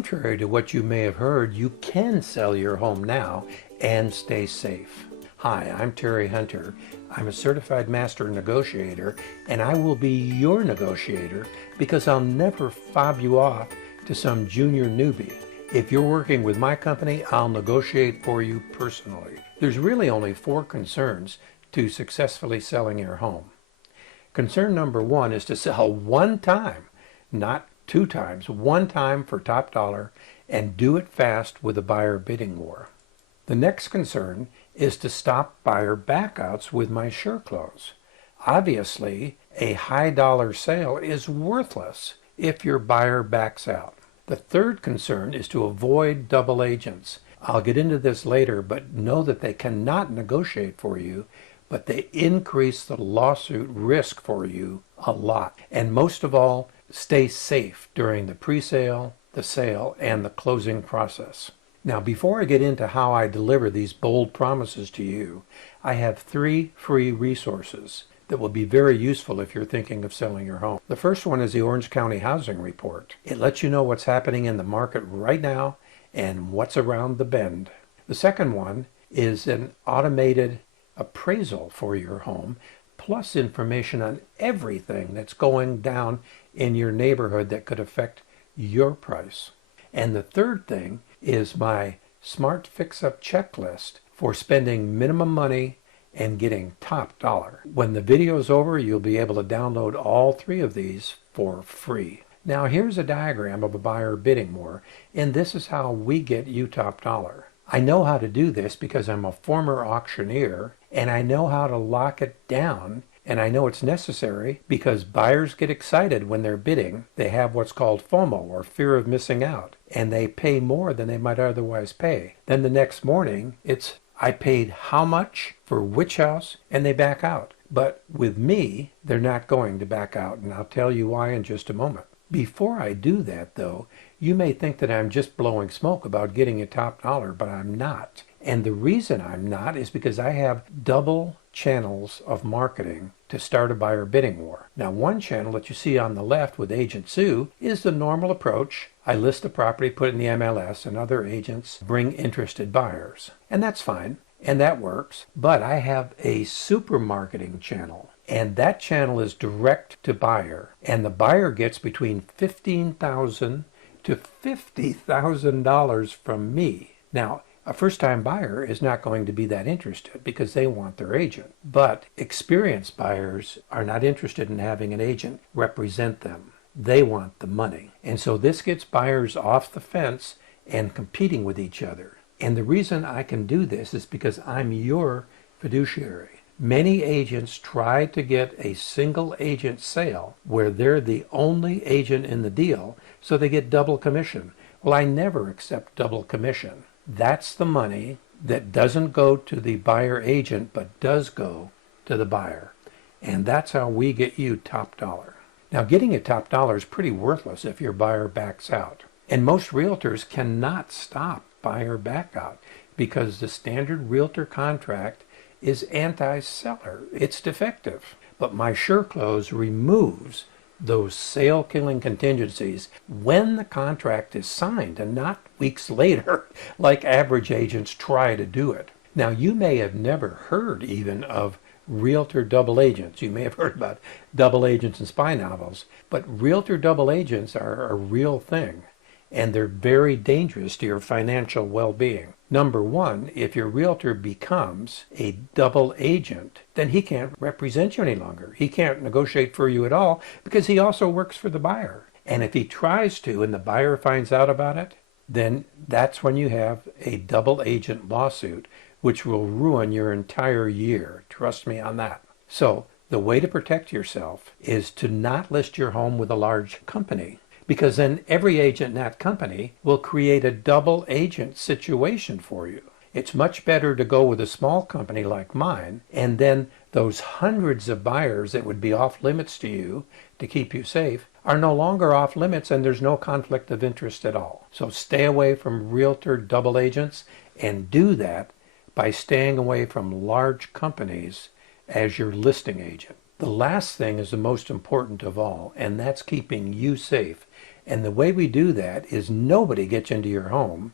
Contrary to what you may have heard, you can sell your home now and stay safe. Hi, I'm Terry Hunter. I'm a certified master negotiator, and I will be your negotiator because I'll never fob you off to some junior newbie. If you're working with my company, I'll negotiate for you personally. There's really only 4 concerns to successfully selling your home. Concern number 1 is to sell one time, not 2 times, one time for top dollar, and do it fast with a buyer bidding war. The next concern is to stop buyer backouts with my SureClose. Obviously, a high dollar sale is worthless if your buyer backs out. The third concern is to avoid double agents. I'll get into this later, but know that they cannot negotiate for you, but they increase the lawsuit risk for you a lot. And most of all, stay safe during the pre-sale, the sale, and the closing process. Now, before I get into how I deliver these bold promises to you, I have 3 free resources that will be very useful if you're thinking of selling your home. The first one is the Orange County Housing Report. It lets you know what's happening in the market right now and what's around the bend. The second one is an automated appraisal for your home, plus information on everything that's going down in your neighborhood that could affect your price. And the third thing is my Smart Fix-Up checklist for spending minimum money and getting top dollar. When the video's over, you'll be able to download all 3 of these for free. Now here's a diagram of a buyer bidding war, and this is how we get you top dollar. I know how to do this because I'm a former auctioneer, and I know how to lock it down, and I know it's necessary because buyers get excited when they're bidding. They have what's called FOMO, or fear of missing out, and they pay more than they might otherwise pay. Then the next morning, it's, I paid how much for which house, and they back out. But with me, they're not going to back out, and I'll tell you why in just a moment. Before I do that, though, you may think that I'm just blowing smoke about getting a top dollar, but I'm not. And the reason I'm not is because I have double channels of marketing to start a buyer bidding war. Now, one channel that you see on the left with Agent Sue is the normal approach. I list the property, put it in the MLS, and other agents bring interested buyers. And that's fine, and that works. But I have a super marketing channel, and that channel is direct to buyer. And the buyer gets between $15,000 to $50,000 from me. Now, a first-time buyer is not going to be that interested because they want their agent. But experienced buyers are not interested in having an agent represent them. They want the money. And so this gets buyers off the fence and competing with each other. And the reason I can do this is because I'm your fiduciary. Many agents try to get a single agent sale where they're the only agent in the deal, so they get double commission. Well, I never accept double commission. That's the money that doesn't go to the buyer agent but does go to the buyer. And that's how we get you top dollar. Now, getting a top dollar is pretty worthless if your buyer backs out. And most realtors cannot stop buyer backout because the standard realtor contract is anti-seller. It's defective. But my SureClose removes those sale-killing contingencies when the contract is signed and not weeks later like average agents try to do it. Now, you may have never heard even of realtor double agents. You may have heard about double agents in spy novels, but realtor double agents are a real thing, and they're very dangerous to your financial well-being. Number 1, if your realtor becomes a double agent, then he can't represent you any longer. He can't negotiate for you at all because he also works for the buyer. And if he tries to and the buyer finds out about it, then that's when you have a double agent lawsuit, which will ruin your entire year. Trust me on that. So the way to protect yourself is to not list your home with a large company, because then every agent in that company will create a double agent situation for you. It's much better to go with a small company like mine, and then those hundreds of buyers that would be off limits to you to keep you safe are no longer off limits, and there's no conflict of interest at all. So stay away from realtor double agents, and do that by staying away from large companies as your listing agent. The last thing is the most important of all, and that's keeping you safe And the way we do that is nobody gets into your home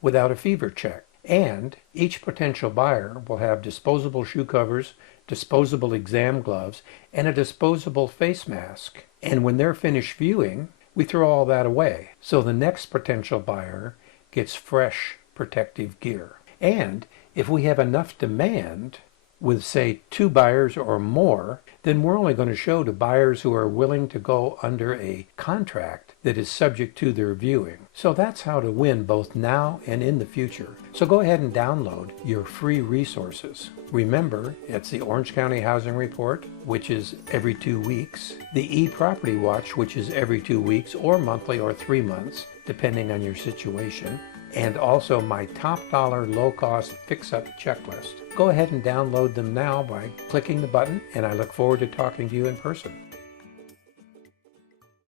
without a fever check. And each potential buyer will have disposable shoe covers, disposable exam gloves, and a disposable face mask. And when they're finished viewing, we throw all that away. So the next potential buyer gets fresh protective gear. And if we have enough demand, with say 2 buyers or more, then we're only going to show to buyers who are willing to go under a contract that is subject to their viewing. So that's how to win both now and in the future. So go ahead and download your free resources. Remember, it's the Orange County Housing Report, which is every 2 weeks, the eProperty Watch, which is every 2 weeks or monthly or 3 months, depending on your situation, and also my top dollar low-cost fix-up checklist. Go ahead and download them now by clicking the button, and I look forward to talking to you in person.